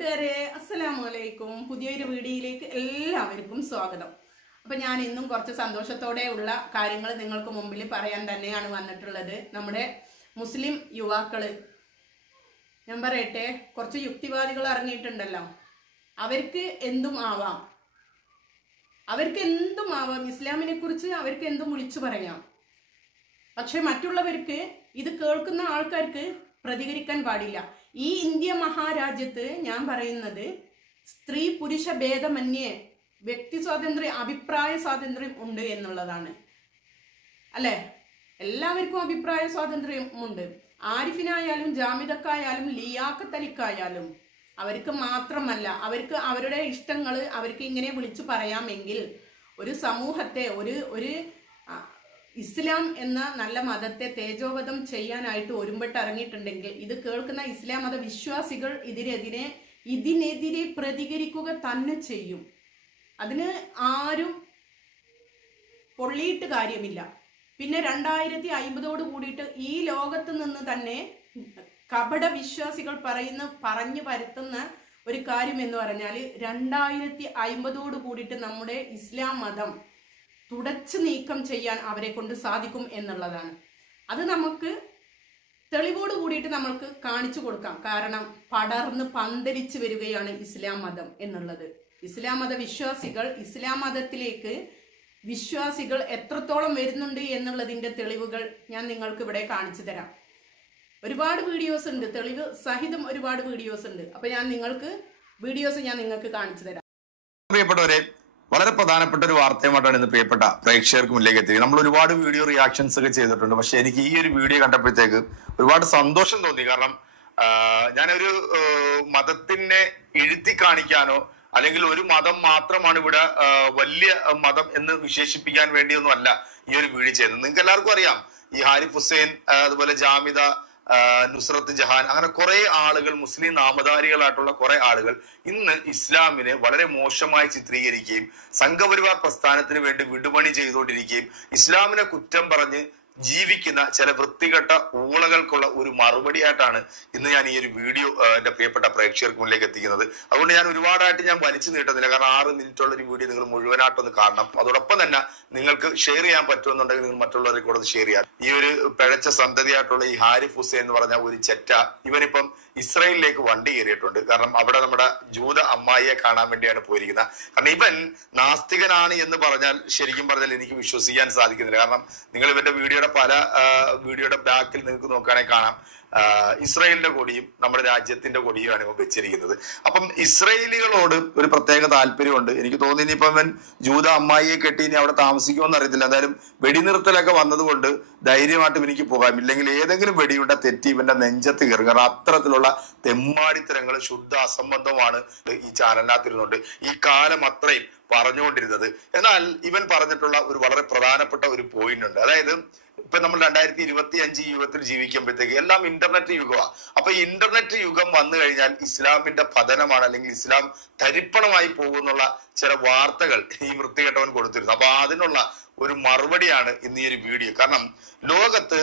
കൂട്ടുകാരെ, അസ്സലാമു അലൈക്കും. പുതിയൊരു വീഡിയോയിലേക്ക് എല്ലാവർക്കും സ്വാഗതം. അപ്പൊ ഞാൻ ഇന്നും കുറച്ച് സന്തോഷത്തോടെ ഉള്ള കാര്യങ്ങൾ നിങ്ങൾക്ക് മുമ്പിൽ പറയാൻ തന്നെയാണ് വന്നിട്ടുള്ളത്. നമ്മുടെ മുസ്ലിം യുവാക്കള്, ഞാൻ പറയട്ടെ, കുറച്ച് യുക്തിവാദികൾ ഇറങ്ങിയിട്ടുണ്ടല്ലോ. അവർക്ക് എന്തും ആവാം, ഇസ്ലാമിനെ കുറിച്ച് അവർക്ക് എന്തും വിളിച്ചു പറയാം. പക്ഷെ മറ്റുള്ളവർക്ക്, ഇത് കേൾക്കുന്ന ആൾക്കാർക്ക് പ്രതികരിക്കാൻ പാടില്ല. ഈ ഇന്ത്യ മഹാരാജ്യത്ത് ഞാൻ പറയുന്നത് സ്ത്രീ പുരുഷ ഭേദമന്യേ വ്യക്തി സ്വാതന്ത്ര്യം, അഭിപ്രായ സ്വാതന്ത്ര്യം ഉണ്ട് എന്നുള്ളതാണ്. അല്ലെ? എല്ലാവർക്കും അഭിപ്രായ സ്വാതന്ത്ര്യം ഉണ്ട്. ആരിഫിനായാലും ജാമിദക്കായാലും ലിയാഖത്തലിക്കായാലും അവർക്ക് മാത്രമല്ല, അവർക്ക് അവരുടെ ഇഷ്ടങ്ങൾ അവർക്ക് ഇങ്ങനെ വിളിച്ചു പറയാമെങ്കിൽ ഒരു സമൂഹത്തെ, ഒരു ഇസ്ലാം എന്ന നല്ല മതത്തെ തേജോവധം ചെയ്യാനായിട്ട് ഒരുമ്പെട്ട് ഇറങ്ങിയിട്ടുണ്ടെങ്കിൽ ഇത് കേൾക്കുന്ന ഇസ്ലാം മത വിശ്വാസികൾ ഇതിനെതിരെ പ്രതികരിക്കുക തന്നെ ചെയ്യും. അതിന് ആരും പൊള്ളിയിട്ട് കാര്യമില്ല. പിന്നെ 2050 കൂടിയിട്ട് ഈ ലോകത്ത് നിന്ന് തന്നെ കപട വിശ്വാസികൾ പറഞ്ഞു പരത്തുന്ന ഒരു കാര്യം എന്ന് പറഞ്ഞാൽ 2050 കൂടിയിട്ട് നമ്മുടെ ഇസ്ലാം മതം തുടച്ചു നീക്കം ചെയ്യാൻ അവരെ കൊണ്ട് സാധിക്കും എന്നുള്ളതാണ്. അത് നമുക്ക് തെളിവോട് കൂടിയിട്ട് നമ്മൾക്ക് കാണിച്ചു കൊടുക്കാം. കാരണം പടർന്ന് പന്തലിച്ചു വരികയാണ് ഇസ്ലാം മതം എന്നുള്ളത്. ഇസ്ലാം മത വിശ്വാസികൾ, ഇസ്ലാം മതത്തിലേക്ക് വിശ്വാസികൾ എത്രത്തോളം വരുന്നുണ്ട് എന്നുള്ളതിന്റെ തെളിവുകൾ ഞാൻ നിങ്ങൾക്ക് ഇവിടെ കാണിച്ചു തരാം. ഒരുപാട് വീഡിയോസ് ഉണ്ട്, തെളിവ് സഹിതം ഒരുപാട് വീഡിയോസ് ഉണ്ട്. അപ്പൊ ഞാൻ നിങ്ങൾക്ക് കാണിച്ചു തരാം. പ്രിയപ്പെട്ടവരെ, വളരെ പ്രധാനപ്പെട്ട ഒരു വാർത്തയുമായിട്ടാണ് ഇന്ന് പ്രിയപ്പെട്ട പ്രേക്ഷകർക്ക് മുന്നിലേക്ക് എത്തിയത്. നമ്മൾ ഒരുപാട് വീഡിയോ റിയാക്ഷൻസ് ഒക്കെ ചെയ്തിട്ടുണ്ട്. പക്ഷെ എനിക്ക് ഈ ഒരു വീഡിയോ കണ്ടപ്പോഴത്തേക്ക് ഒരുപാട് സന്തോഷം തോന്നി. കാരണം ഞാനൊരു മതത്തിനെ എഴുത്തി കാണിക്കാനോ അല്ലെങ്കിൽ ഒരു മതം മാത്രമാണ് ഇവിടെ വലിയ മതം എന്ന് വിശേഷിപ്പിക്കാൻ വേണ്ടിയൊന്നും അല്ല ഈ ഒരു വീഡിയോ ചെയ്തത്. നിങ്ങൾക്ക് എല്ലാവർക്കും അറിയാം, ഈ ഹാരിഫ് ഹുസൈൻ, അതുപോലെ ജാമിദ, നുസ്രത്ത് ജഹാൻ, അങ്ങനെ കുറെ ആളുകൾ, മുസ്ലിം നാമധാരികളായിട്ടുള്ള കുറെ ആളുകൾ ഇന്ന് ഇസ്ലാമിനെ വളരെ മോശമായി ചിത്രീകരിക്കുകയും സംഘപരിവാർ പ്രസ്ഥാനത്തിന് വേണ്ടി വിടുപണി ചെയ്തുകൊണ്ടിരിക്കുകയും ഇസ്ലാമിനെ കുറ്റം പറഞ്ഞ് ജീവിക്കുന്ന ചില വൃത്തികെട്ട ഊളകൾക്കുള്ള ഒരു മറുപടിയായിട്ടാണ് ഇന്ന് ഞാൻ ഈ ഒരു വീഡിയോ എന്റെ പ്രിയപ്പെട്ട പ്രേക്ഷകർക്ക് മുന്നിലേക്ക് എത്തിക്കുന്നത്. അതുകൊണ്ട് ഞാൻ ഒരുപാടായിട്ട് ഞാൻ വലിച്ചു നീട്ടുന്നില്ല. കാരണം 6 മിനിറ്റുള്ള ഒരു വീഡിയോ നിങ്ങൾ മുഴുവനായിട്ടൊന്ന് കാണണം. അതോടൊപ്പം തന്നെ നിങ്ങൾക്ക് ഷെയർ ചെയ്യാൻ പറ്റുമെന്നുണ്ടെങ്കിൽ നിങ്ങൾ മറ്റുള്ളവരെ കൂടെ ഷെയർ ചെയ്യാം. ഈ ഒരു പിഴച്ച സന്തതിയായിട്ടുള്ള ഈ ഹാരിഫ് ഹുസൈൻ എന്ന് പറഞ്ഞ ഒരു ചെറ്റ, ഇവനിപ്പം ഇസ്രായേലിലേക്ക് വണ്ടി കയറിയിട്ടുണ്ട്. കാരണം അവിടെ നമ്മുടെ ജൂത അമ്മായിയെ കാണാൻ വേണ്ടിയാണ് പോയിരിക്കുന്നത്. കാരണം ഇവൻ നാസ്തികനാണ് എന്ന് പറഞ്ഞാൽ, ശരിക്കും പറഞ്ഞാൽ എനിക്ക് വിശ്വസിക്കാൻ സാധിക്കുന്നില്ല. കാരണം നിങ്ങൾ ഇവന്റെ വീഡിയോയുടെ ബാക്കിൽ നിങ്ങൾക്ക് നോക്കുകയാണെങ്കിൽ കാണാം, ഇസ്രായേലിന്റെ കൊടിയും നമ്മുടെ രാജ്യത്തിന്റെ കൊടിയുമാണ് ഇവൻ വെച്ചിരിക്കുന്നത്. അപ്പം ഇസ്രായേലികളോട് ഒരു പ്രത്യേക താല്പര്യമുണ്ട്. എനിക്ക് തോന്നി ഇനിയിപ്പം ഇവൻ ജൂത അമ്മായിയെ കെട്ടി ഇനി അവിടെ താമസിക്കുമെന്ന് അറിയത്തില്ല. എന്തായാലും വെടിനിർത്തലൊക്കെ വന്നതുകൊണ്ട് ധൈര്യമായിട്ടും എനിക്ക് പോകാം. ഇല്ലെങ്കിൽ ഏതെങ്കിലും വെടിയുടെ തെറ്റി ഇവന്റെ നെഞ്ചത്ത് കയറും. കാരണം അത്തരത്തിലുള്ള തെമ്മാടിത്തരങ്ങൾ, ശുദ്ധ അസംബന്ധമാണ് ഈ ചാനലിനകത്തിരുന്നുണ്ട് ഈ കാലം അത്രയും പറഞ്ഞുകൊണ്ടിരുന്നത്. എന്നാൽ ഇവൻ പറഞ്ഞിട്ടുള്ള ഒരു വളരെ പ്രധാനപ്പെട്ട ഒരു പോയിന്റ് ഉണ്ട്. അതായത് ഇപ്പൊ നമ്മൾ 2025 യുഗത്തിൽ ജീവിക്കുമ്പോഴത്തേക്ക് എല്ലാം ഇന്റർനെറ്റ് യുഗമാണ്. അപ്പൊ ഈ ഇന്റർനെറ്റ് യുഗം വന്നു കഴിഞ്ഞാൽ ഇസ്ലാമിന്റെ പതനമാണ്, അല്ലെങ്കിൽ ഇസ്ലാം തരിപ്പണമായി പോകുന്നുള്ള ചില വാർത്തകൾ ഈ വൃത്തികെട്ടവൻ കൊടുത്തിരുന്നു. അപ്പൊ അതിനുള്ള ഒരു മറുപടിയാണ് ഇന്ന് ഈ ഒരു വീഡിയോ. കാരണം ലോകത്ത്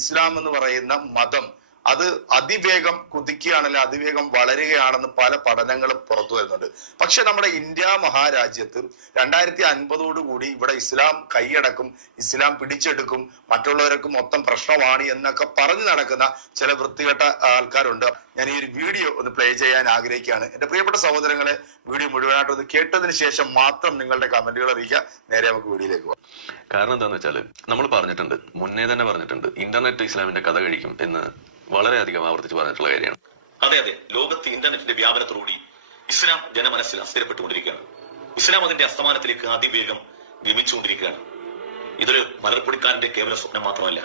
ഇസ്ലാം എന്ന് പറയുന്ന മതം അത് അതിവേഗം കുതിക്കുകയാണല്ലോ, അതിവേഗം വളരുകയാണെന്ന് പല പഠനങ്ങളും പുറത്തു വരുന്നുണ്ട്. പക്ഷെ നമ്മുടെ ഇന്ത്യ മഹാരാജ്യത്ത് 2050 കൂടി ഇവിടെ ഇസ്ലാം കൈയടക്കും, ഇസ്ലാം പിടിച്ചെടുക്കും, മറ്റുള്ളവർക്ക് മൊത്തം പ്രശ്നമാണ് എന്നൊക്കെ പറഞ്ഞു നടക്കുന്ന ചില വൃത്തികെട്ട ആൾക്കാരുണ്ട്. ഞാൻ ഈ ഒരു വീഡിയോ ഒന്ന് പ്ലേ ചെയ്യാൻ ആഗ്രഹിക്കുകയാണ്. എന്റെ പ്രിയപ്പെട്ട സഹോദരങ്ങളെ, വീഡിയോ മുഴുവനായിട്ടൊന്ന് കേട്ടതിന് ശേഷം മാത്രം നിങ്ങളുടെ കമന്റുകൾ അറിയിക്കുക. നേരെ നമുക്ക് വീഡിയോയിലേക്ക് പോകാം. കാരണം എന്താണെന്ന് വെച്ചാൽ നമ്മൾ പറഞ്ഞിട്ടുണ്ട്, മുന്നേ തന്നെ പറഞ്ഞിട്ടുണ്ട്, ഇന്റർനെറ്റ് ഇസ്ലാമിന്റെ കഥ കഴിക്കും എന്ന് വളരെയധികം ആവർത്തിച്ച് പറഞ്ഞിട്ടുള്ള കാര്യമാണ്. അതെ, ലോകത്ത് ഇന്റർനെറ്റിന്റെ വ്യാപനത്തോടുകൂടി ഇസ്ലാം ജനമനസ്സിൽ അസ്ഥിരപ്പെട്ടുകൊണ്ടിരിക്കുകയാണ്. ഇസ്ലാം അതിന്റെ അസ്തമാനത്തിലേക്ക് അതിവേഗം ഗമിച്ചുകൊണ്ടിരിക്കുകയാണ്. ഇതൊരു മലർപ്പൊടിക്കാരന്റെ കേവല സ്വപ്നം മാത്രമല്ല.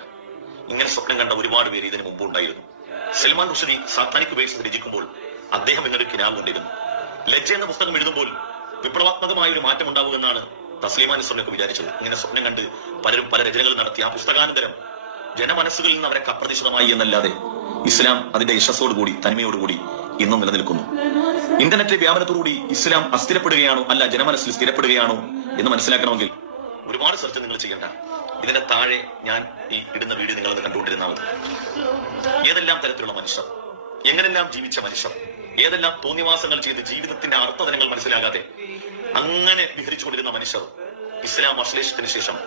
ഇങ്ങനെ സ്വപ്നം കണ്ട ഒരുപാട് പേര് ഇതിനു മുമ്പ് ഉണ്ടായിരുന്നു. സൽമാൻ റുഷ്ദി സാത്താനിക് വേഴ്സ് രചിക്കുമ്പോൾ അദ്ദേഹം ഇങ്ങനൊരു കിനാവ് കണ്ടിരുന്നു. ലജ്ജ എന്ന പുസ്തകം എഴുതുമ്പോൾ വിപ്ലവാത്മകമായ ഒരു മാറ്റം ഉണ്ടാവുമെന്നാണ് തസ്ലീമാ നസ്റിനൊക്കെ വിചാരിച്ചത്. ഇങ്ങനെ സ്വപ്നം കണ്ട് പലരും പല രചനകൾ നടത്തി ആ പുസ്തകാനന്തരം ജനമനസ്സുകളിൽ നിന്ന് അവരെ അപ്രതീക്ഷിതമായി എന്നല്ലാതെ ഇസ്ലാം അതിന്റെ യശസ്സോടുകൂടി തനിമയോടുകൂടി ഇന്നും നിലനിൽക്കുന്നു. ഇന്റർനെറ്റ് വ്യാപനത്തോടുകൂടി ഇസ്ലാം അസ്ഥിരപ്പെടുകയാണോ അല്ല ജനമനസ്സിൽ സ്ഥിരപ്പെടുകയാണോ എന്ന് മനസ്സിലാക്കണമെങ്കിൽ ഒരുപാട് സെർച്ച് നിങ്ങൾ ചെയ്യേണ്ട. ഇതിന്റെ താഴെ ഞാൻ ഈ ഇടുന്ന വീഡിയോ നിങ്ങൾ കണ്ടുകൊണ്ടിരുന്നാൽ ഏതെല്ലാം തരത്തിലുള്ള മനുഷ്യർ, എങ്ങനെല്ലാം ജീവിച്ച മനുഷ്യർ, ഏതെല്ലാം തോന്നിവാസങ്ങൾ ചെയ്ത് ജീവിതത്തിന്റെ അർത്ഥതലങ്ങൾ മനസ്സിലാകാതെ അങ്ങനെ വിഹരിച്ചുകൊണ്ടിരുന്ന മനുഷ്യർ ഇസ്ലാം ആശ്ലേഷത്തിന് ശേഷം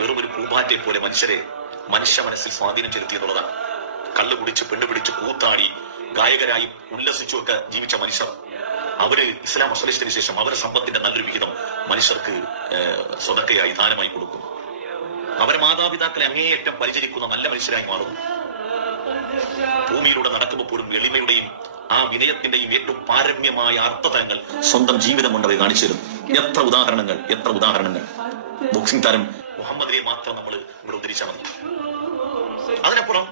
വെറും ഒരു പൂമ്പാറ്റെ പോലെ മനുഷ്യ മനസ്സിൽ സ്വാധീനം ചെലുത്തി എന്നുള്ളതാണ്. കള്ളു കുടിച്ച് പെണ്ണുപിടിച്ച് കൂത്താടി ഗായകരായി ഉല്ലസിച്ചുമൊക്കെ ജീവിച്ച മനുഷ്യർ അവര് ഇസ്ലാം ആശ്ലേഷത്തിന് ശേഷം അവരുടെ സമ്പത്തിന്റെ നല്ലൊരു വിഹിതം മനുഷ്യർക്ക് സ്വതക്കയായി ദാനമായി കൊടുക്കും. അവരെ മാതാപിതാക്കളെ അങ്ങേയറ്റം പരിചരിക്കുന്ന നല്ല മനുഷ്യരായി മാറുന്നു. ഭൂമിയിലൂടെ നടക്കുമ്പോൾ പോലും എളിമയുടെയും ആ വിനയത്തിന്റെയും ഏറ്റവും പാരമ്യമായ അർത്ഥതലങ്ങൾ സ്വന്തം ജീവിതം കൊണ്ട് അവർ കാണിച്ചു തരും. എത്ര ഉദാഹരണങ്ങൾ. ബോക്സിംഗ് താരം മുഹമ്മദിനെ മാത്രം നമ്മൾ ഇവിടെ ഉദ്ധരിച്ചാൽ മതി. അതിനപ്പുറം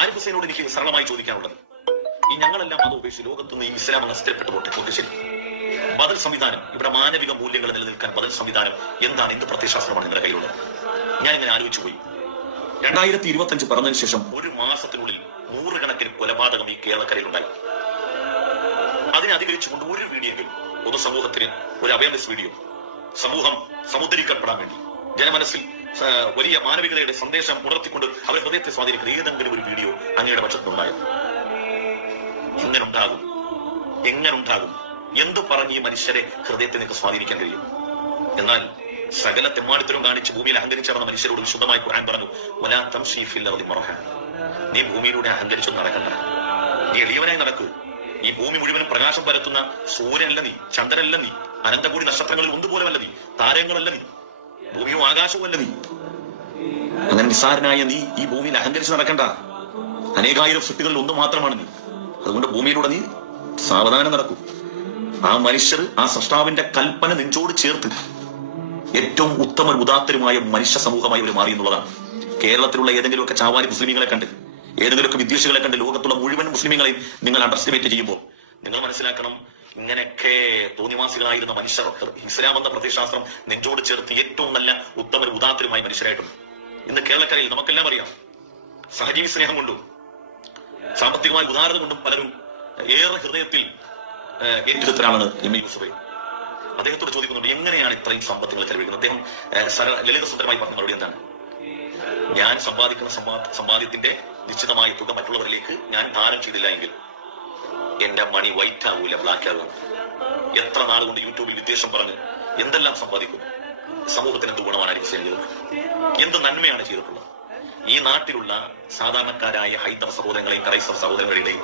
ആരിഫ് ഹുസൈനോട് എനിക്ക് സരളമായി ചോദിക്കാനുള്ളത്, ഈ ഞങ്ങളെല്ലാം അത് ഉപേക്ഷിച്ച് ലോകത്തുനിന്ന് ഈ ഇസ്ലാം അങ്ങ് സ്ഥിരപ്പെട്ടു പോട്ടെ. ശരി, ബദൽ സംവിധാനം, ഇവിടെ മാനവിക മൂല്യങ്ങൾ നിലനിൽക്കാൻ ബദൽ സംവിധാനം എന്താണ്? എന്ത് പ്രത്യയശാസ്ത്രമാണ് നിങ്ങളുടെ കയ്യിലുള്ളത്? ഞാൻ ഇങ്ങനെ ആലോചിച്ചു പോയി. 2025 പറഞ്ഞതിന് ശേഷം ഒരു മാസത്തിനുള്ളിൽ 100 കണക്കിന് കൊലപാതകം ഈ കേരളക്കരയിലുണ്ടായി. അതിനെ അധികരിച്ചുകൊണ്ട് ഒരു വീഡിയോയിൽ പൊതുസമൂഹത്തിന് ഒരു അവയർനെസ് വീഡിയോ, സമൂഹം സമുദ്രീകരണപ്പെടാൻ വേണ്ടി ജനമനസ്സിൽ വലിയ മാനവികതയുടെ സന്ദേശം ഉണർത്തിക്കൊണ്ട് അവരുടെ ഹൃദയത്തെ സ്വാധീനിക്കുന്ന ഏതെങ്കിലും ഒരു വീഡിയോ അങ്ങയുടെ പക്ഷത്തുനിന്നുണ്ടായോ? എങ്ങനെ ഉണ്ടാകും? എന്തു പറഞ്ഞ് ഈ മനുഷ്യരെ ഹൃദയത്തെ നിങ്ങൾക്ക് സ്വാധീനിക്കാൻ കഴിയും? എന്നാൽ സകല തെമ്മാടിത്തരം കാണിച്ച് ഭൂമിയിൽ അഹങ്കരിച്ചവന്ന മനുഷ്യരോട് വിശുദ്ധമായി ഖുർആൻ പറഞ്ഞു, വലാ തംശീ ഫിൽ അർദി മറഹ. നീ ഭൂമിയിലൂടെ അഹങ്കരിച്ചൊന്നും നടക്കണ്ട, നീ എളിയവനായി നടക്കൂ. ഈ ഭൂമി മുഴുവനും പ്രകാശം പരത്തുന്ന സൂര്യനല്ല നീ, ചന്ദ്രനല്ല നീ, അനന്തകൂടി നക്ഷത്രങ്ങളിൽ ഒന്നുപോലുമല്ല നീ, താരങ്ങളല്ല നീ, ഭൂമിയും ആകാശവും അല്ല നീ. അങ്ങനെ നിസ്സാരനായ നീ ഈ ഭൂമിയിൽ അഹങ്കരിച്ച് നടക്കണ്ട. അനേകായിരം സൃഷ്ടികളിൽ ഒന്ന് മാത്രമാണ് നീ. അതുകൊണ്ട് ഭൂമിയിലൂടെ നീ സാവധാനം നടക്കൂ. ആ മനുഷ്യർ ആ സൃഷ്ടാവിന്റെ കൽപ്പന നെഞ്ചോട് ചേർത്ത് ഏറ്റവും ഉത്തമ ഉദാത്തരുമായ മനുഷ്യ സമൂഹമായി അവർ മാറി എന്നുള്ളതാണ്. കേരളത്തിലുള്ള ഏതെങ്കിലുമൊക്കെ ചാവാരി മുസ്ലിമീങ്ങളെ കണ്ട്, ഏതെങ്കിലുമൊക്കെ വിദ്വേഷികളെ കണ്ട് ലോകത്തുള്ള മുഴുവൻ മുസ്ലിമീങ്ങളെയും നിങ്ങൾ അണ്ടർസ്റ്റിമേറ്റ് ചെയ്യുമ്പോൾ നിങ്ങൾ മനസ്സിലാക്കണം, ഇങ്ങനെയൊക്കെ തോന്നിവാസികളായിരുന്ന മനുഷ്യർ ഇസ്ലാം എന്ന പ്രത്യയശാസ്ത്രം നെഞ്ചോട് ചേർത്ത് ഏറ്റവും നല്ല ഉത്തമ ഉദാത്തരുമായ മനുഷ്യരായിട്ടുണ്ട്. ഇന്ന് കേരളക്കരയിൽ നമുക്കെല്ലാം അറിയാം, സഹജീവി സ്നേഹം കൊണ്ടും സാമ്പത്തികമായ ഉദാരത കൊണ്ടും പലരും ഏറെ ഹൃദയത്തിൽ ഏറ്റെടുത്തരാണ് എം എ യൂസഫ്. അദ്ദേഹത്തോട് ചോദിക്കുന്നുണ്ട്, എങ്ങനെയാണ് ഇത്രയും സമ്പത്തുകൾ ചെലവഴിക്കുന്നത്? അദ്ദേഹം ലളിതസുന്ദരമായി പറഞ്ഞ മറുപടി എന്താണ്? ഞാൻ സമ്പാദിക്കുന്ന സമ്പാദ്യത്തിന്റെ നിശ്ചിതമായ തുക മറ്റുള്ളവരിലേക്ക് ഞാൻ ദാനം ചെയ്തില്ല എങ്കിൽ എന്റെ മണി വൈറ്റ് ആകൂല, ബ്ലാക്ക് ആകും. എത്ര നാൾ കൊണ്ട് യൂട്യൂബിൽ വിദ്വേഷം പറഞ്ഞ് എന്തെല്ലാം സമ്പാദിക്കുന്നു? സമൂഹത്തിന് എന്ത് ഗുണമാണ് ചെയ്തത്? എന്ത് നന്മയാണ് ചെയ്തിട്ടുള്ളത്? ഈ നാട്ടിലുള്ള സാധാരണക്കാരായ ഹൈന്ദവ സഹോദരങ്ങളെയും ക്രൈസ്തവ സഹോദരങ്ങളുടെയും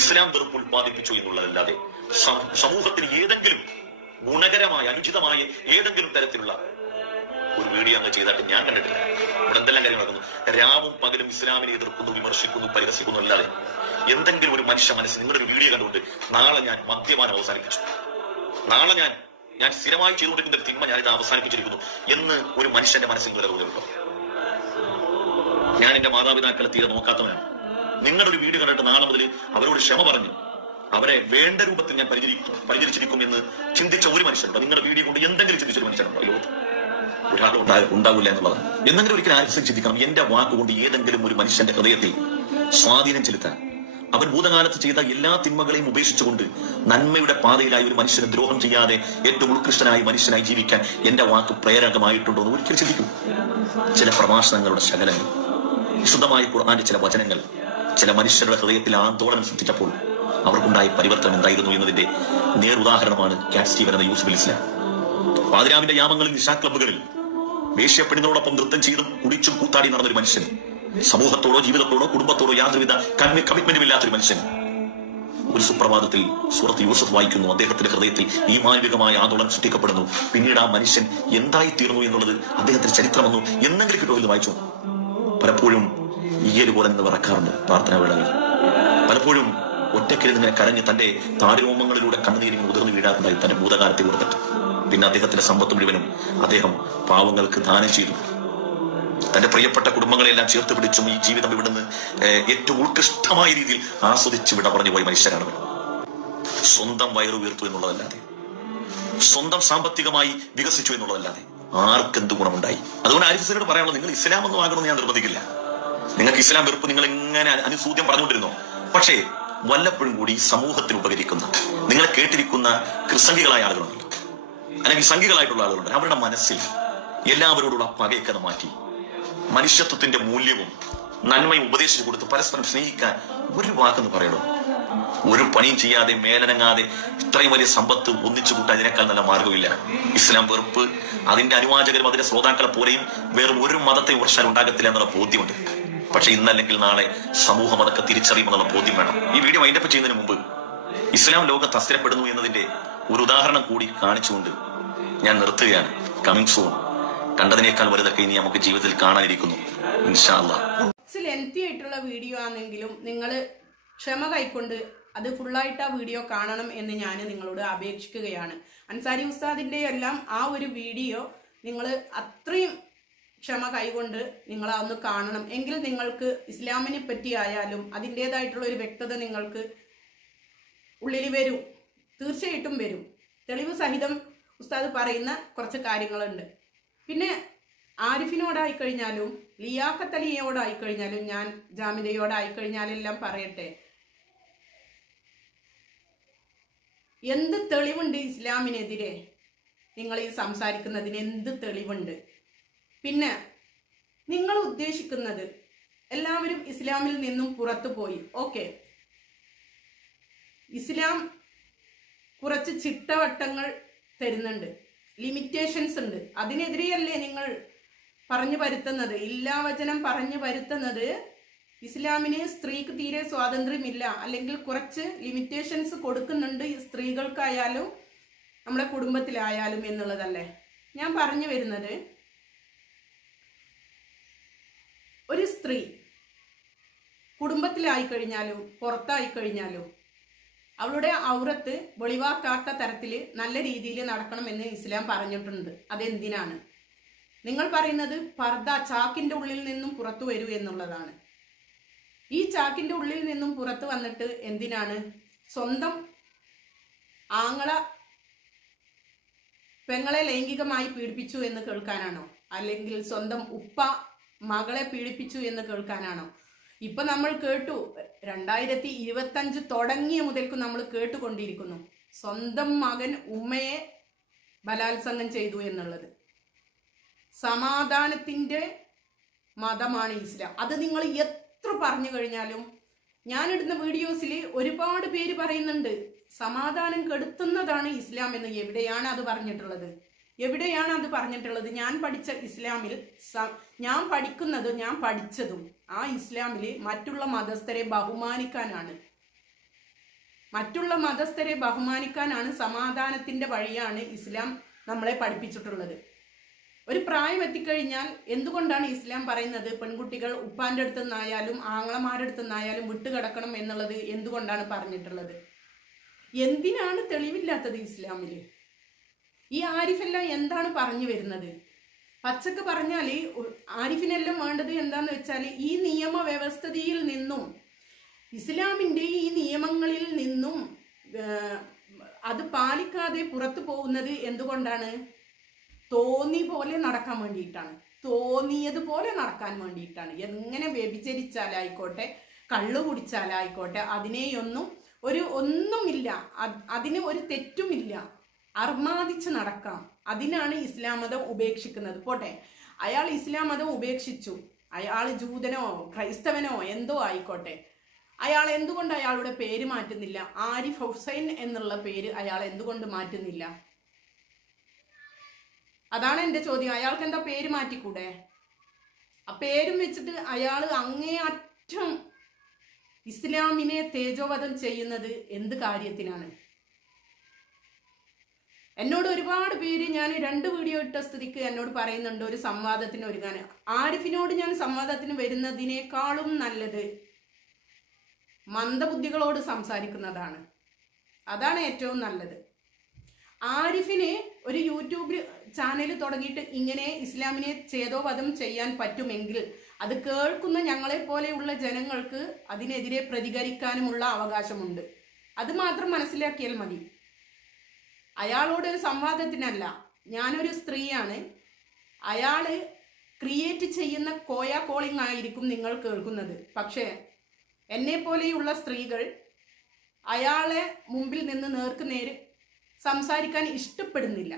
ഇസ്ലാം വെറുപ്പ് ഉത്പാദിപ്പിച്ചു എന്നുള്ളതല്ലാതെ സമൂഹത്തിന് ഏതെങ്കിലും ഗുണകരമായ അനുചിതമായ ഏതെങ്കിലും തരത്തിലുള്ള ഒരു വീഡിയോ അങ്ങ് ചെയ്തായിട്ട് ഞാൻ കണ്ടിട്ടില്ല. ഇവിടെ എന്തെല്ലാം കാര്യം നടക്കുന്നു? രാവും പകലും ഇസ്ലാമിനെ എതിർക്കുന്നു, വിമർശിക്കുന്നു, പരിഹസിക്കുന്നു അല്ലാതെ എന്തെങ്കിലും ഒരു മനുഷ്യ മനസ്സിൽ നിങ്ങളുടെ ഒരു വീഡിയോ കണ്ടുകൊണ്ട് നാളെ ഞാൻ മദ്യപാനം അവസാനിപ്പിച്ചു, നാളെ ഞാൻ സ്ഥിരമായി ചെയ്തുകൊണ്ടിരിക്കുന്ന ഒരു തിന്മ ഞാനിത് അവസാനിപ്പിച്ചിരിക്കുന്നു എന്ന് ഒരു മനുഷ്യന്റെ മനസ്സിൽ നിലനിൽക്കുന്നുണ്ടോ? ഞാൻ എന്റെ മാതാപിതാക്കളെ തീരെ നോക്കാത്തവനാണ്. നിങ്ങളുടെ ഒരു വീഡിയോ കണ്ടിട്ട് നാളെ മുതൽ അവരോട് ക്ഷമ പറഞ്ഞു അവരെ വേണ്ട രൂപത്തിൽ ഞാൻ പരിചരിച്ചിരിക്കും എന്ന് ചിന്തിച്ച ഒരു മനുഷ്യരുണ്ടോ? നിങ്ങളുടെ വീഡിയോ കൊണ്ട് എന്തെങ്കിലും ചിന്തിച്ചൊരു മനുഷ്യരുണ്ടോ? ലോകത്ത് ഒരാളും ഉണ്ടാവില്ല എന്നുള്ളതാണ്. എന്തെങ്കിലും ഒരിക്കലും ആരും ചിന്തിക്കണം, എന്റെ വാക്കുകൊണ്ട് ഏതെങ്കിലും ഒരു മനുഷ്യന്റെ ഹൃദയത്തിൽ സ്വാധീനം ചെലുത്താൻ, അവൻ ഭൂതകാലത്ത് ചെയ്ത എല്ലാ തിന്മകളെയും ഉപേക്ഷിച്ചുകൊണ്ട് നന്മയുടെ പാതയിലായി ഒരു മനുഷ്യന് ദ്രോഹം ചെയ്യാതെ ഏറ്റവും ഉത്കൃഷ്ടനായി മനുഷ്യനായി ജീവിക്കാൻ എന്റെ വാക്ക് പ്രേരകമായിട്ടുണ്ടോ എന്ന് ഒരിക്കലും ചിന്തിക്കൂ. ചില പ്രഭാഷണങ്ങളുടെ ശകലങ്ങൾ, വിശുദ്ധമായ ഖുർആന്റെ ചില വചനങ്ങൾ ചില മനുഷ്യരുടെ ഹൃദയത്തിൽ ആന്തോളനം സൃഷ്ടിച്ചപ്പോൾ അവർക്കുണ്ടായ പരിവർത്തനം എന്തായിരുന്നു എന്നതിന്റെ നേരുദാഹരണമാണ് ക്യാറ്റ് സ്റ്റീവൻ എന്ന യൂസഫ് ഇസ്ലാം. പാതിരാവിന്റെ യാമങ്ങളിൽ നിശാ ക്ലബ്ബുകളിൽ വേശ്യപ്പെണ്ണിനോടൊപ്പം നൃത്തം ചെയ്തും കുടിച്ചും കൂത്താടി നടന്നൊരു മനുഷ്യൻ, സമൂഹത്തോടോ ജീവിതത്തോടോ കുടുംബത്തോടോ യാതൊരുവിധ കമ്മിറ്റ്മെന്റും ഇല്ലാത്തൊരു മനുഷ്യൻ ഒരു സുപ്രഭാതത്തിൽ സൂറത്ത് യൂസഫ് വായിക്കുന്നു. അദ്ദേഹത്തിന്റെ ഹൃദയത്തിൽ ഈ മാനവികമായ ആന്തോളനം സൃഷ്ടിക്കപ്പെടുന്നു. പിന്നീട് ആ മനുഷ്യൻ എന്തായി തീർന്നു എന്നുള്ളത് അദ്ദേഹത്തിന്റെ ചരിത്രമെന്നു എന്നെങ്കിലും കിട്ടുമോ എന്ന് വായിച്ചു. പലപ്പോഴും ഈയലുപോലെ നിന്ന് വിറക്കാറുണ്ട് പ്രാർത്ഥനാ വേളകളിൽ. പലപ്പോഴും ഒറ്റക്കിരുന്നിങ്ങനെ കരഞ്ഞ് തന്റെ താടിരോമങ്ങളിലൂടെ കണ്ണുനീരിങ്ങനെ ഉതിർന്നു വീഴാറുണ്ടായി തന്റെ ഭൂതകാലത്തെ ഓർത്തിട്ട്. പിന്നെ അദ്ദേഹത്തിന്റെ സമ്പത്ത് മുഴുവനും അദ്ദേഹം പാവങ്ങൾക്ക് ദാനം ചെയ്തു. തന്റെ പ്രിയപ്പെട്ട കുടുംബങ്ങളെല്ലാം ചേർത്ത് പിടിച്ചും ഈ ജീവിതം ഇവിടുന്ന് ഏറ്റവും ഉത്കൃഷ്ടമായ രീതിയിൽ ആസ്വദിച്ച് വിട പറഞ്ഞു പോയ മനുഷ്യരാണ്. സ്വന്തം വയറു വീർത്തു എന്നുള്ളതല്ലാതെ, സ്വന്തം സാമ്പത്തികമായി വികസിച്ചു എന്നുള്ളതല്ലാതെ ആർക്കെന്ത് ഗുണമുണ്ടായി? അതുകൊണ്ട് ആരിഫ് ഹുസൈനോട് പറയാനുള്ളത്, നിങ്ങൾ ഇസ്ലാം ഒന്നും ആകണമെന്ന് ഞാൻ നിർബന്ധിക്കില്ല. നിങ്ങൾക്ക് ഇസ്ലാം വെറുപ്പ് നിങ്ങൾ എങ്ങനെ അനുസൂദ്യം പറഞ്ഞുകൊണ്ടിരുന്നോ? പക്ഷേ വല്ലപ്പോഴും കൂടി സമൂഹത്തിന് ഉപകരിക്കുന്ന, നിങ്ങളെ കേട്ടിരിക്കുന്ന ക്രിസംഗികളായ ആളുകളുണ്ടല്ലോ, അല്ലെങ്കിൽ സംഘികളായിട്ടുള്ള ആളുകളുണ്ട്, അവരുടെ മനസ്സിൽ എല്ലാവരോടുള്ള പകയൊക്കെ മാറ്റി മനുഷ്യത്വത്തിന്റെ മൂല്യവും നന്മയും ഉപദേശിച്ചു കൊടുത്ത് പരസ്പരം സ്നേഹിക്കാൻ ഒരു വാക്കെന്ന് പറയണോ? ഒരു പണിയും ചെയ്യാതെ മേലനങ്ങാതെ ഇത്രയും വലിയ സമ്പത്ത് ഒന്നിച്ചു കൂട്ടാൻ ഇതിനേക്കാൾ നല്ല മാർഗമില്ല. ഇസ്ലാം വെറുപ്പ് അതിന്റെ അനുവാചകരും അതിന്റെ ശ്രോതാക്കളെ പോലെയും വേറെ ഒരു മതത്തെ വിമർശനം ഉണ്ടാകത്തില്ല എന്നുള്ള ബോധ്യമുണ്ട്. പക്ഷെ ഇന്നല്ലെങ്കിൽ നാളെ സമൂഹം അതൊക്കെ തിരിച്ചറിയുമെന്നുള്ള ബോധ്യം വേണം. ഈ വീഡിയോ വൈൻഡപ്പ് ചെയ്യുന്നതിന് മുമ്പ് ഇസ്ലാം ലോകത്ത് അസ്ഥിരപ്പെടുന്നു എന്നതിന്റെ ഒരു ഉദാഹരണം കൂടി കാണിച്ചുകൊണ്ട് ഞാൻ നിർത്തുകയാണ്. Coming soon. കണ്ടതിനേക്കാൾ വലുതൊക്കെ ഇനി നമുക്ക് ജീവിതത്തിൽ കാണാനിരിക്കുന്നു ഇൻഷാ അല്ലാഹ്. ലെങ്തി ആയിട്ടുള്ള വീഡിയോ ആണെങ്കിലും നിങ്ങൾ ക്ഷമ കൈക്കൊണ്ട് അത് ഫുള്ളായിട്ട് ആ വീഡിയോ കാണണം എന്ന് ഞാൻ നിങ്ങളോട് അപേക്ഷിക്കുകയാണ്. അൻസാരി ഉസ്താദിന്റെ എല്ലാം ആ ഒരു വീഡിയോ നിങ്ങൾ അത്രയും ക്ഷമ കൈകൊണ്ട് നിങ്ങൾ അതൊന്ന് കാണണം. എങ്കിൽ നിങ്ങൾക്ക് ഇസ്ലാമിനെ പറ്റി ആയാലും അതിൻ്റെതായിട്ടുള്ള ഒരു വ്യക്തത നിങ്ങൾക്ക് ഉള്ളിൽ വരും, തീർച്ചയായിട്ടും വരും. തെളിവ് സഹിതം ഉസ്താദ് പറയുന്ന കുറച്ച് കാര്യങ്ങളുണ്ട്. പിന്നെ ആരിഫിനോടായിക്കഴിഞ്ഞാലും ലിയാഖത്ത് അലിയോടായിക്കഴിഞ്ഞാലും ഞാൻ ജാമിദയോടായിക്കഴിഞ്ഞാലെല്ലാം പറയട്ടെ, എന്ത് തെളിവുണ്ട് ഇസ്ലാമിനെതിരെ നിങ്ങൾ ഈ സംസാരിക്കുന്നതിന്? എന്ത് തെളിവുണ്ട്? പിന്നെ നിങ്ങൾ ഉദ്ദേശിക്കുന്നത് എല്ലാവരും ഇസ്ലാമിൽ നിന്നും പുറത്തു പോയി, ഓക്കെ, ഇസ്ലാം കുറച്ച് ചിട്ടവട്ടങ്ങൾ തരുന്നുണ്ട്, ലിമിറ്റേഷൻസ് ഉണ്ട്, അതിനെതിരെയല്ലേ നിങ്ങൾ പറഞ്ഞു വരുത്തുന്നത്? ഇല്ലാവചനം പറഞ്ഞു വരുത്തുന്നത് ഇസ്ലാമിന് സ്ത്രീക്ക് തീരെ സ്വാതന്ത്ര്യമില്ല, അല്ലെങ്കിൽ കുറച്ച് ലിമിറ്റേഷൻസ് കൊടുക്കുന്നുണ്ട് സ്ത്രീകൾക്കായാലും നമ്മുടെ കുടുംബത്തിലായാലും എന്നുള്ളതല്ലേ ഞാൻ പറഞ്ഞു വരുന്നത്. ഒരു സ്ത്രീ കുടുംബത്തിലായിക്കഴിഞ്ഞാലും പുറത്തായിക്കഴിഞ്ഞാലും അവളുടെ ഔറത്ത് വെളിവാക്കാത്ത തരത്തിൽ നല്ല രീതിയിൽ നടക്കണമെന്ന് ഇസ്ലാം പറഞ്ഞിട്ടുണ്ട്. അതെന്തിനാണ്? നിങ്ങൾ പറയുന്നത് പർദ, ചാക്കിന്റെ ഉള്ളിൽ നിന്നും പുറത്തു വരൂ എന്നുള്ളതാണ്. ഈ ചാക്കിന്റെ ഉള്ളിൽ നിന്നും പുറത്തു വന്നിട്ട് എന്തിനാണ്? സ്വന്തം ആങ്ങള പെങ്ങളെ ലൈംഗികമായി പീഡിപ്പിച്ചു എന്ന് കേൾക്കാനാണോ? അല്ലെങ്കിൽ സ്വന്തം ഉപ്പ മകളെ പീഡിപ്പിച്ചു എന്ന് കേൾക്കാനാണോ? ഇപ്പൊ നമ്മൾ കേട്ടു, 2025 തുടങ്ങിയ മുതൽക്ക് നമ്മൾ കേട്ടുകൊണ്ടിരിക്കുന്നു സ്വന്തം മകൻ ഉമ്മയെ ബലാത്സംഗം ചെയ്തു എന്നുള്ളത്. സമാധാനത്തിന്റെ മതമാണ് ഇസ്ലാം. അത് നിങ്ങൾ എത്ര പറഞ്ഞു കഴിഞ്ഞാലും, ഞാനിടുന്ന വീഡിയോസിൽ ഒരുപാട് പേര് പറയുന്നുണ്ട് സമാധാനം കെടുത്തുന്നതാണ് ഇസ്ലാം എന്ന്. എവിടെയാണ് അത് പറഞ്ഞിട്ടുള്ളത്? എവിടെയാണ് അത് പറഞ്ഞിട്ടുള്ളത്? ഞാൻ പഠിച്ച ഇസ്ലാമിൽ, ഞാൻ പഠിക്കുന്നതും ഞാൻ പഠിച്ചതും ആ ഇസ്ലാമിൽ മറ്റുള്ള മതസ്ഥരെ ബഹുമാനിക്കാനാണ്. മറ്റുള്ള മതസ്ഥരെ ബഹുമാനിക്കാനാണ്, സമാധാനത്തിന്റെ വഴിയാണ് ഇസ്ലാം നമ്മളെ പഠിപ്പിച്ചിട്ടുള്ളത്. ഒരു പ്രായം എത്തിക്കഴിഞ്ഞാൽ എന്തുകൊണ്ടാണ് ഇസ്ലാം പറയുന്നത് പെൺകുട്ടികൾ ഉപ്പാന്റെ അടുത്ത് നിന്നായാലും ആങ്ങളമാരുടെ അടുത്ത് നിന്നായാലും വിട്ടുകിടക്കണം എന്നുള്ളത്? എന്തുകൊണ്ടാണ് പറഞ്ഞിട്ടുള്ളത്? എന്തിനാണ് തെളിവില്ലാത്തത് ഇസ്ലാമിൽ? ഈ ആരിഫെല്ലാം എന്താണ് പറഞ്ഞു വരുന്നത്? പച്ചക്ക് പറഞ്ഞാൽ ആരിഫിനെല്ലാം വേണ്ടത് എന്താന്ന് വെച്ചാൽ ഈ നിയമവ്യവസ്ഥയിൽ നിന്നും, ഇസ്ലാമിൻ്റെ ഈ നിയമങ്ങളിൽ നിന്നും അത് പാലിക്കാതെ പുറത്തു പോകുന്നത് എന്തുകൊണ്ടാണ്? തോന്നി പോലെ നടക്കാൻ വേണ്ടിയിട്ടാണ്, തോന്നിയതുപോലെ നടക്കാൻ വേണ്ടിയിട്ടാണ്. എങ്ങനെ വ്യഭിചരിച്ചാലായിക്കോട്ടെ, കള്ളു കുടിച്ചാലായിക്കോട്ടെ, അതിനെയൊന്നും ഒന്നുമില്ല, അതിന് ഒരു തെറ്റുമില്ല, അർമാദിച്ച് നടക്കാം. അതിനാണ് ഇസ്ലാം മതം ഉപേക്ഷിക്കുന്നത്. പോട്ടെ, അയാൾ ഇസ്ലാം മതം ഉപേക്ഷിച്ചു, അയാൾ ജൂതനോ ക്രൈസ്തവനോ എന്തോ ആയിക്കോട്ടെ, അയാൾ എന്തുകൊണ്ട് അയാളുടെ പേര് മാറ്റുന്നില്ല? ആരിഫ് ഹുസൈൻ എന്നുള്ള പേര് അയാൾ എന്തുകൊണ്ട് മാറ്റുന്നില്ല? അതാണ് എൻ്റെ ചോദ്യം. അയാൾക്ക് എന്താ പേര് മാറ്റിക്കൂടെ? ആ പേരും വെച്ചിട്ട് അയാൾ അങ്ങേയറ്റം ഇസ്ലാമിനെ തേജോവധം ചെയ്യുന്നത് എന്ത് കാര്യത്തിനാണ്? എന്നോട് ഒരുപാട് പേര്, ഞാൻ 2 വീഡിയോ ഇട്ട സ്ഥിതിക്ക് എന്നോട് പറയുന്നുണ്ട് ഒരു സംവാദത്തിന് ഒരുങ്ങാൻ. ആരിഫിനോട് ഞാൻ സംവാദത്തിന് വരുന്നതിനേക്കാളും നല്ലത് മന്ദബുദ്ധികളോട് സംസാരിക്കുന്നതാണ്. അതാണ് ഏറ്റവും നല്ലത്. ആരിഫിന് ഒരു യൂട്യൂബ് ചാനൽ തുടങ്ങിയിട്ട് ഇങ്ങനെ ഇസ്ലാമിനെ ഛേദോവധം ചെയ്യാൻ പറ്റുമെങ്കിൽ അത് കേൾക്കുന്ന ഞങ്ങളെ പോലെയുള്ള ജനങ്ങൾക്ക് അതിനെതിരെ പ്രതികരിക്കാനുമുള്ള അവകാശമുണ്ട്. അത് മാത്രം മനസ്സിലാക്കിയാൽ മതി. അയാളോട് ഒരു സംവാദത്തിനല്ല, ഞാനൊരു സ്ത്രീയാണ്, അയാള് ക്രിയേറ്റ് ചെയ്യുന്ന കോയ കോളിംഗ് ആയിരിക്കും നിങ്ങൾ കേൾക്കുന്നത്. പക്ഷേ എന്നെ പോലെയുള്ള സ്ത്രീകൾ അയാളെ മുമ്പിൽ നിന്ന് നേർക്ക് നേര് സംസാരിക്കാൻ ഇഷ്ടപ്പെടുന്നില്ല.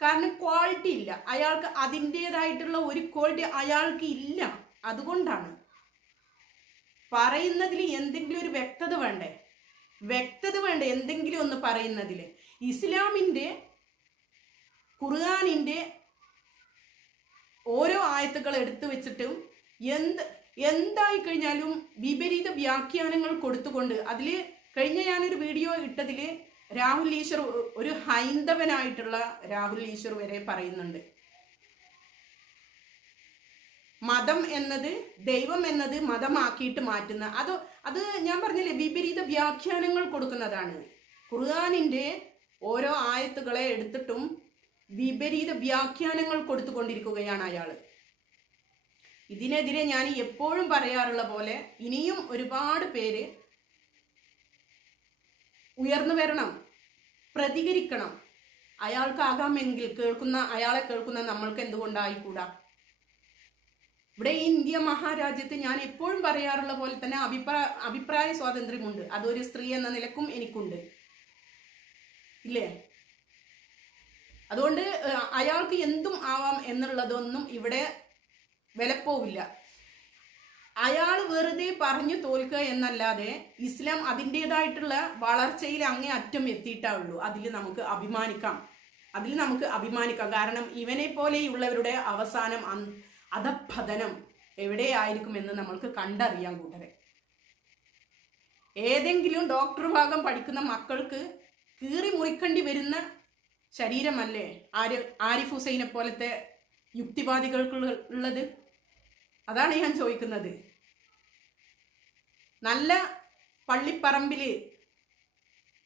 കാരണം ക്വാളിറ്റി ഇല്ല, അയാൾക്ക് അതിൻ്റെതായിട്ടുള്ള ഒരു ക്വാളിറ്റി അയാൾക്ക് ഇല്ല. അതുകൊണ്ടാണ് പറയുന്നതിൽ എന്തെങ്കിലും ഒരു വ്യക്തത വേണ്ടേ? വ്യക്തത വേണ്ട എന്തെങ്കിലും ഒന്ന് പറയുന്നതിൽ. ഇസ്ലാമിൻ്റെ ഖുർആനിൻ്റെ ഓരോ ആയത്തുകൾ എടുത്തു വെച്ചിട്ടും എന്തായി കഴിഞ്ഞാലും വിപരീത വ്യാഖ്യാനങ്ങൾ കൊടുത്തുകൊണ്ട് അതിൽ കഴിഞ്ഞ ഞാനൊരു വീഡിയോ ഇട്ടതിൽ രാഹുൽ ഈശ്വർ, ഒരു ഹൈന്ദവനായിട്ടുള്ള രാഹുൽ ഈശ്വർ വരെ പറയുന്നുണ്ട് മതം എന്നത്, ദൈവം എന്നത് മതമാക്കിയിട്ട് മാറ്റുന്ന അത് ഞാൻ പറഞ്ഞില്ലേ, വിപരീത വ്യാഖ്യാനങ്ങൾ കൊടുക്കുന്നതാണ്. ഖുർആനിൻ്റെ ഓരോ ആയത്തുകളെ എടുത്തിട്ടും വിപരീത വ്യാഖ്യാനങ്ങൾ കൊടുത്തുകൊണ്ടിരിക്കുകയാണ് അയാൾ. ഇതിനെതിരെ ഞാൻ എപ്പോഴും പറയാറുള്ള പോലെ ഇനിയും ഒരുപാട് പേര് ഉയർന്നു വരണം, പ്രതികരിക്കണം. അയാൾക്കാകാമെങ്കിൽ അയാളെ കേൾക്കുന്ന നമ്മൾക്ക് എന്തുകൊണ്ടായിക്കൂടാ? ഇവിടെ ഈ ഇന്ത്യ മഹാരാജ്യത്ത് ഞാൻ എപ്പോഴും പറയാറുള്ള പോലെ തന്നെ അഭിപ്രായ സ്വാതന്ത്ര്യമുണ്ട്. അതൊരു സ്ത്രീ എന്ന നിലക്കും എനിക്കുണ്ട്, ഇല്ലേ? അതുകൊണ്ട് അയാൾക്ക് എന്തും ആവാം എന്നുള്ളതൊന്നും ഇവിടെ വിലപ്പോവില്ല. അയാൾ വെറുതെ പറഞ്ഞു തോൽക്കുക എന്നല്ലാതെ ഇസ്ലാം അതിൻ്റെതായിട്ടുള്ള വളർച്ചയിൽ അങ്ങേ അറ്റം എത്തിയിട്ടാവുള്ളൂ. അതിൽ നമുക്ക് അഭിമാനിക്കാം. കാരണം ഇവനെ പോലെയുള്ളവരുടെ അവസാനം അധപ്പതനം എവിടെയായിരിക്കുമെന്ന് നമ്മൾക്ക് കണ്ടറിയാം കൂട്ടരെ. ഏതെങ്കിലും ഡോക്ടർ ഭാഗം പഠിക്കുന്ന മക്കൾക്ക് കീറി മുറിക്കേണ്ടി വരുന്ന ശരീരമല്ലേ ആരിഫ് ഹുസൈനെ പോലത്തെ യുക്തിവാദികൾക്കുള്ളത്? അതാണ് ഞാൻ ചോദിക്കുന്നത്. നല്ല പള്ളിപ്പറമ്പിൽ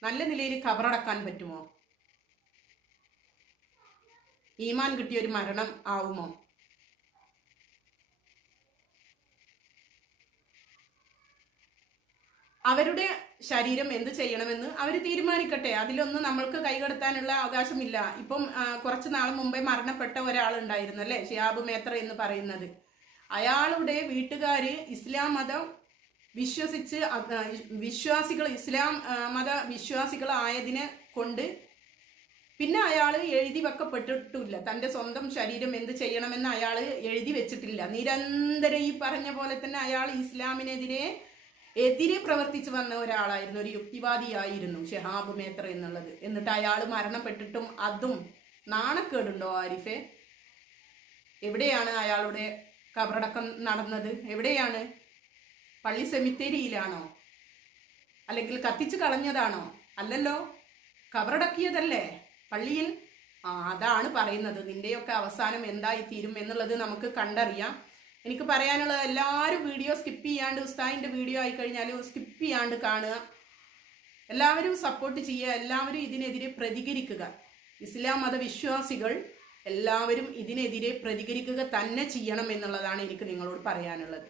നല്ല നിലയിൽ ഖബറടക്കാൻ പറ്റുമോ? ഈമാൻ കിട്ടിയൊരു മരണം ആവുമോ? അവരുടെ ശരീരം എന്ത് ചെയ്യണമെന്ന് അവർ തീരുമാനിക്കട്ടെ. അതിലൊന്നും നമ്മൾക്ക് കൈകടത്താനുള്ള അവകാശമില്ല. ഇപ്പം കുറച്ച് നാൾ മുമ്പേ മരണപ്പെട്ട ഒരാളുണ്ടായിരുന്നു അല്ലേ, ഷിഹാബ് മേത്ര എന്ന് പറയുന്നത്. അയാളുടെ വീട്ടുകാർ ഇസ്ലാം മതം വിശ്വസിച്ച് ഇസ്ലാം മത വിശ്വാസികളായതിനെ കൊണ്ട് പിന്നെ അയാൾ എഴുതി വെക്കപ്പെട്ടിട്ടില്ല. തൻ്റെ സ്വന്തം ശരീരം എന്ത് ചെയ്യണമെന്ന് അയാൾ എഴുതി വെച്ചിട്ടില്ല. നിരന്തരം ഈ പറഞ്ഞ പോലെ തന്നെ അയാൾ ഇസ്ലാമിനെതിരെ പ്രവർത്തിച്ചു വന്ന ഒരാളായിരുന്നു, ഒരു യുക്തിവാദിയായിരുന്നു ഷിഹാബ് മേത്ര എന്നുള്ളത്. എന്നിട്ട് അയാൾ മരണപ്പെട്ടിട്ടും അതും നാണക്കേടുണ്ടോ ആരിഫെ? എവിടെയാണ് അയാളുടെ ഖബറടക്കം നടന്നത്? എവിടെയാണ്? പള്ളി സെമിത്തേരിയിലാണോ? അല്ലെങ്കിൽ കത്തിച്ചു കളഞ്ഞതാണോ? അല്ലല്ലോ, ഖബറടക്കിയതല്ലേ പള്ളിയിൽ. അതാണ് പറയുന്നത്. നിന്റെയൊക്കെ അവസാനം എന്തായിത്തീരും എന്നുള്ളത് നമുക്ക് കണ്ടറിയാം. എനിക്ക് പറയാനുള്ളത്, എല്ലാവരും വീഡിയോ സ്കിപ്പ് ചെയ്യാണ്ട്, ഉസ്താദിൻ്റെ വീഡിയോ ആയിക്കഴിഞ്ഞാൽ സ്കിപ്പ് ചെയ്യാണ്ട് കാണുക. എല്ലാവരും സപ്പോർട്ട് ചെയ്യുക. എല്ലാവരും ഇതിനെതിരെ പ്രതികരിക്കുക. ഇസ്ലാം മതവിശ്വാസികൾ എല്ലാവരും ഇതിനെതിരെ പ്രതികരിക്കുക തന്നെ ചെയ്യണം എന്നുള്ളതാണ് എനിക്ക് നിങ്ങളോട് പറയാനുള്ളത്.